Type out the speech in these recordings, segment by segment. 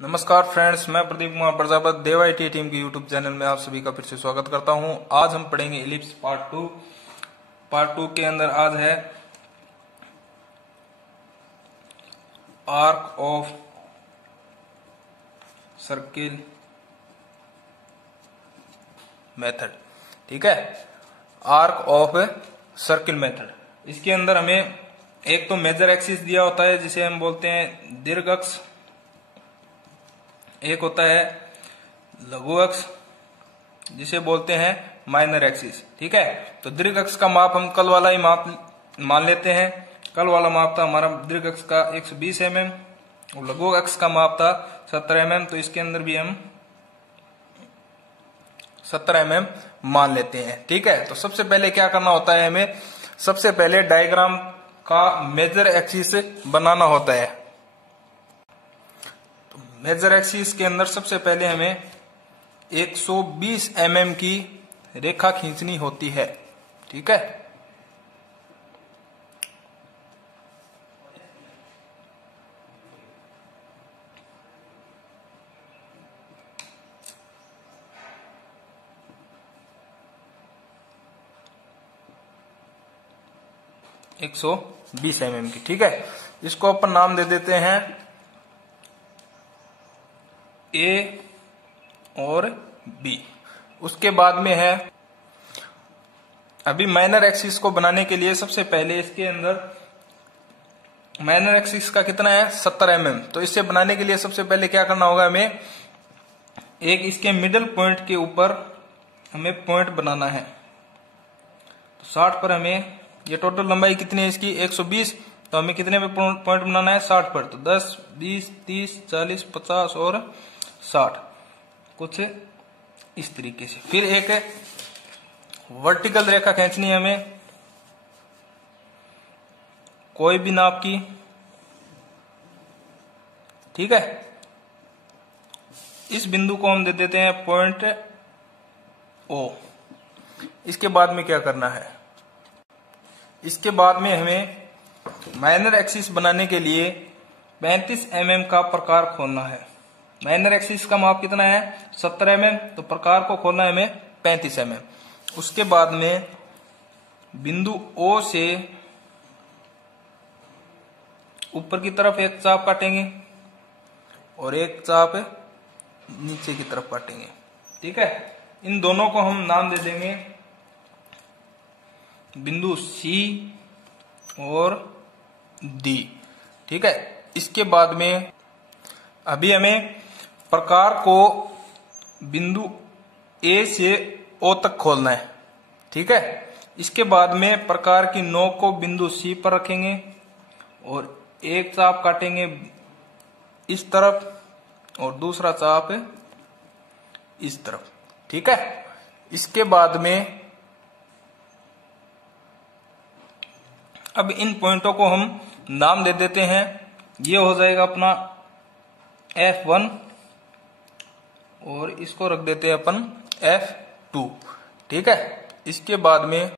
नमस्कार फ्रेंड्स, मैं प्रदीप कुमार प्रजापत देव आई टीम की यूट्यूब चैनल में आप सभी का फिर से स्वागत करता हूं। आज हम पढ़ेंगे इलिप्स पार्ट टू के अंदर आज है आर्क ऑफ सर्किल मेथड। ठीक है, आर्क ऑफ सर्किल मेथड। इसके अंदर हमें एक तो मेजर एक्सिस दिया होता है जिसे हम बोलते हैं दीर्घ अक्ष, एक होता है लघु अक्ष जिसे बोलते हैं माइनर एक्सिस। ठीक है, तो दीर्घ अक्ष का माप हम कल वाला ही माप मान लेते हैं। कल वाला माप था हमारा दीर्घ अक्ष का 120 mm और लघु अक्ष का माप था 70 mm। तो इसके अंदर भी हम 70 mm मान लेते हैं। ठीक है, तो सबसे पहले क्या करना होता है, हमें सबसे पहले डायग्राम का मेजर एक्सिस बनाना होता है। मेजर एक्सिस के अंदर सबसे पहले हमें 120 mm की रेखा खींचनी होती है। ठीक है, एक 120 mm की। ठीक है, इसको अपन नाम दे देते हैं ए और बी। उसके बाद में है अभी माइनर एक्सिस को बनाने के लिए सबसे पहले इसके अंदर माइनर एक्सिस का कितना है 70 mm। तो इससे बनाने के लिए सबसे पहले क्या करना होगा, हमें एक इसके मिडल पॉइंट के ऊपर हमें पॉइंट बनाना है। तो 60 पर हमें, ये टोटल लंबाई कितनी है इसकी 120, तो हमें कितने पे पॉइंट बनाना है 60 पर। तो 10, 20, 30, 40, 50 और 60 कुछ इस तरीके से। फिर एक वर्टिकल रेखा खींचनी है हमें कोई भी नाप की। ठीक है, इस बिंदु को हम दे देते हैं पॉइंट ओ। इसके बाद में क्या करना है, इसके बाद में हमें माइनर एक्सिस बनाने के लिए 35 mm का प्रकार खोलना है। माइनर एक्सिस का माप कितना है 70 mm, तो प्रकार को खोलना है हमें 35 mm। उसके बाद में बिंदु O से ऊपर की तरफ एक चाप काटेंगे और एक चाप नीचे की तरफ काटेंगे। ठीक है, इन दोनों को हम नाम दे देंगे बिंदु C और D। ठीक है, इसके बाद में अभी हमें प्रकार को बिंदु A से O तक खोलना है। ठीक है, इसके बाद में प्रकार की नोक को बिंदु C पर रखेंगे और एक चाप काटेंगे इस तरफ और दूसरा चाप इस तरफ। ठीक है, इसके बाद में अब इन पॉइंटों को हम नाम दे देते हैं। ये हो जाएगा अपना F1 और इसको रख देते हैं अपन F2। ठीक है, इसके बाद में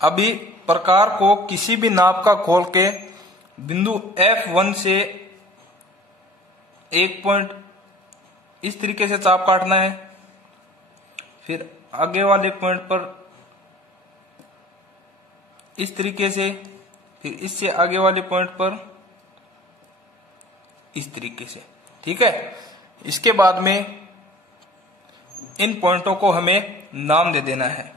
अभी प्रकार को किसी भी नाप का खोल के बिंदु F1 से एक पॉइंट इस तरीके से चाप काटना है। फिर आगे वाले पॉइंट पर इस तरीके से, फिर इससे आगे वाले पॉइंट पर इस तरीके से। ठीक है, इसके बाद में इन पॉइंटों को हमें नाम दे देना है।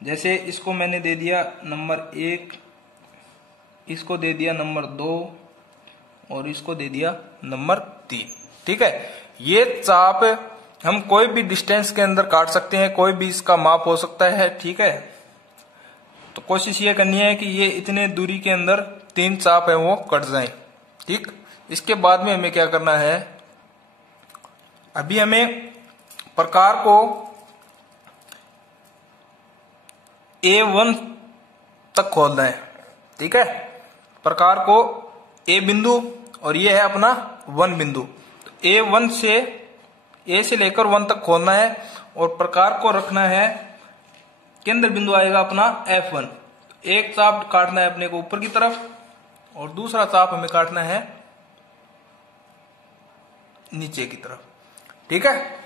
जैसे इसको मैंने दे दिया नंबर 1, इसको दे दिया नंबर 2 और इसको दे दिया नंबर 3। ठीक है, ये चाप हम कोई भी डिस्टेंस के अंदर काट सकते हैं, कोई भी इसका माप हो सकता है। ठीक है, तो कोशिश ये करनी है कि ये इतने दूरी के अंदर 3 चाप है वो कट जाएं। ठीक, इसके बाद में हमें क्या करना है, अभी हमें प्रकार को A1 तक खोलना है। ठीक है, प्रकार को A बिंदु और ये है अपना 1 बिंदु। तो A1 से A से लेकर 1 तक खोलना है और प्रकार को रखना है, केंद्र बिंदु आएगा अपना F1। एक चाप काटना है अपने को ऊपर की तरफ और दूसरा चाप हमें काटना है नीचे की तरफ। ठीक है,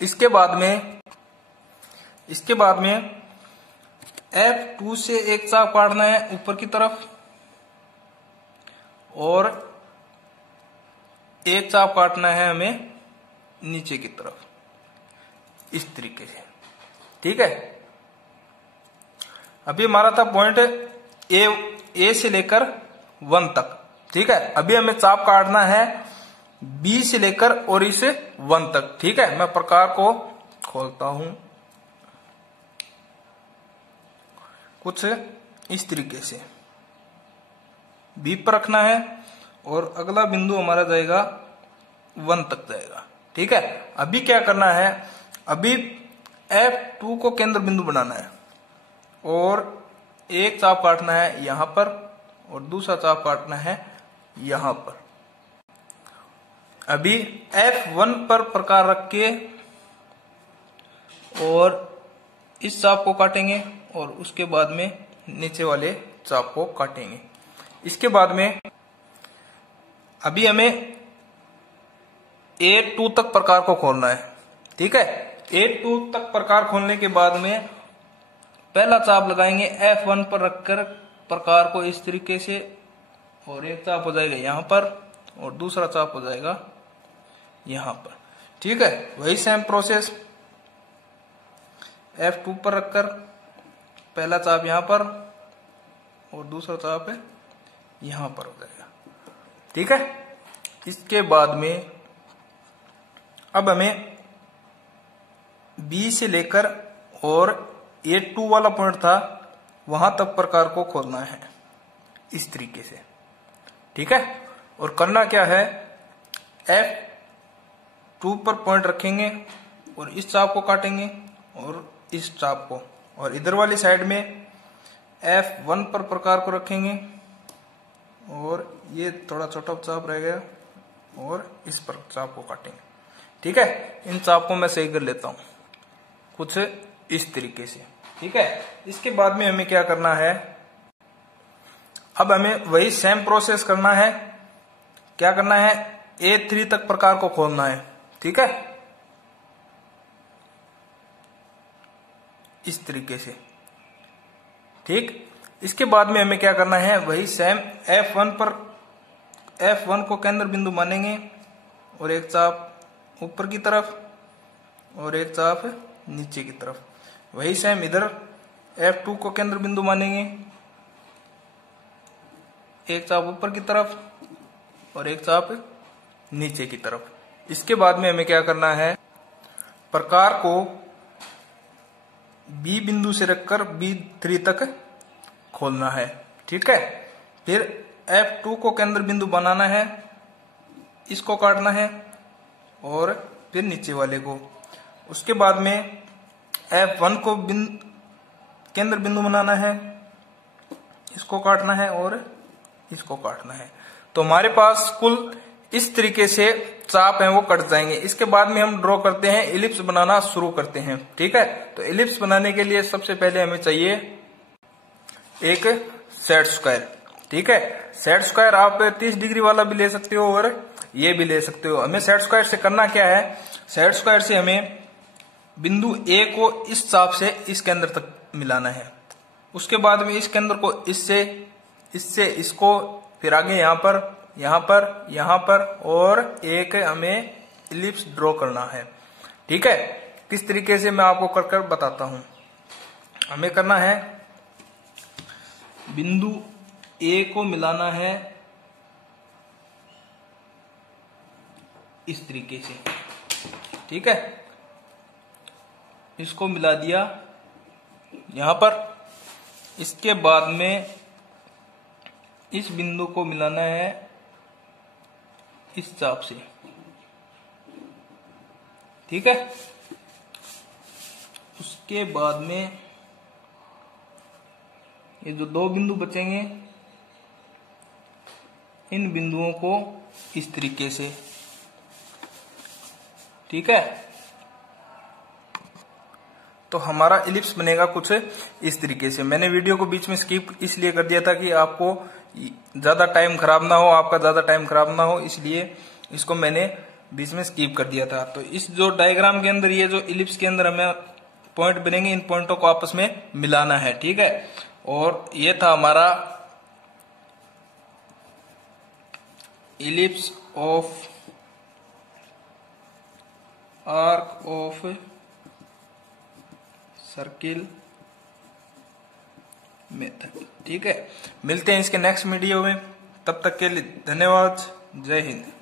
इसके बाद में F2 से एक चाप काटना है ऊपर की तरफ और एक चाप काटना है हमें नीचे की तरफ, इस तरीके से। ठीक है, अभी हमारा था पॉइंट ए से लेकर 1 तक। ठीक है, अभी हमें चाप काटना है बी से लेकर और इस 1 तक। ठीक है, मैं प्रकार को खोलता हूं कुछ इस तरीके से। बी पर रखना है और अगला बिंदु हमारा जाएगा 1 तक जाएगा। ठीक है, अभी क्या करना है, अभी F2 को केंद्र बिंदु बनाना है और एक चाप काटना है यहां पर और दूसरा चाप काटना है यहां पर। अभी F1 पर प्रकार रख के और इस चाप को काटेंगे और उसके बाद में नीचे वाले चाप को काटेंगे। इसके बाद में अभी हमें A2 तक प्रकार को खोलना है। ठीक है, A2 तक प्रकार खोलने के बाद में पहला चाप लगाएंगे F1 पर रखकर प्रकार को इस तरीके से और एक चाप हो जाएगा यहां पर और दूसरा चाप हो जाएगा यहां पर। ठीक है, वही सेम प्रोसेस F2 पर रखकर पहला चाप यहां पर और दूसरा चाप है यहां पर हो जाएगा। ठीक है, इसके बाद में अब हमें B से लेकर और A2 वाला पॉइंट था वहां तक प्रकार को खोलना है इस तरीके से। ठीक है, और करना क्या है, F2 पर पॉइंट रखेंगे और इस चाप को काटेंगे और इस चाप को, और इधर वाली साइड में F1 पर प्रकार को रखेंगे और ये थोड़ा छोटा चाप रह गया और इस पर चाप को काटेंगे। ठीक है, इन चाप को मैं सही कर लेता हूं कुछ इस तरीके से। ठीक है, इसके बाद में हमें क्या करना है, अब हमें वही सेम प्रोसेस करना है। क्या करना है, A3 तक प्रकार को खोलना है। ठीक है, इस तरीके से। ठीक, इसके बाद में हमें क्या करना है, वही सेम F1 पर F1 को केंद्र बिंदु मानेंगे और एक चाप ऊपर की तरफ और एक चाप नीचे की तरफ। वही सेम इधर F2 को केंद्र बिंदु मानेंगे, एक चाप ऊपर की तरफ और एक चाप नीचे की तरफ। इसके बाद में हमें क्या करना है, प्रकार को B बिंदु से रखकर B3 तक खोलना है। ठीक है, फिर F2 को केंद्र बिंदु बनाना है, इसको काटना है और फिर नीचे वाले को। उसके बाद में F1 को केंद्र बिंदु बनाना है, इसको काटना है और इसको काटना है। तो हमारे पास कुल इस तरीके से चाप हैं वो कट जाएंगे। इसके बाद में हम ड्रॉ करते हैं, इलिप्स बनाना शुरू करते हैं। ठीक है, तो इलिप्स बनाने के लिए सबसे पहले हमें चाहिए एक सेट स्क्वायर। ठीक है, सेट स्क्वायर आप 30 डिग्री वाला भी ले सकते हो और ये भी ले सकते हो। हमें सेट स्क्वायर से करना क्या है, सेट स्क्वायर से हमें बिंदु A को इस चाप से इस केंद्र तक मिलाना है। उसके बाद में इस केंद्र को इससे इसको, फिर आगे यहाँ पर और एक हमें इलिप्स ड्रॉ करना है। ठीक है, किस तरीके से मैं आपको कर कर बताता हूं। हमें करना है, बिंदु A को मिलाना है इस तरीके से। ठीक है, इसको मिला दिया यहां पर। इसके बाद में इस बिंदु को मिलाना है इस चाप से। ठीक है, उसके बाद में ये जो 2 बिंदु बचेंगे, इन बिंदुओं को इस तरीके से। ठीक है, तो हमारा इलिप्स बनेगा कुछ इस तरीके से। मैंने वीडियो को बीच में स्किप इसलिए कर दिया था कि आपको ज्यादा टाइम खराब ना हो, आपका ज्यादा टाइम खराब ना हो, इसलिए इसको मैंने बीच में स्किप कर दिया था। तो इस जो डायग्राम के अंदर ये जो इलिप्स के अंदर हमें पॉइंट बनेंगे, इन पॉइंटों को आपस में मिलाना है, ठीक है। और ये था हमारा ellipse of arc of circle method, ठीक है। मिलते हैं इसके नेक्स्ट वीडियो में, तब तक के लिए धन्यवाद। जय हिंद।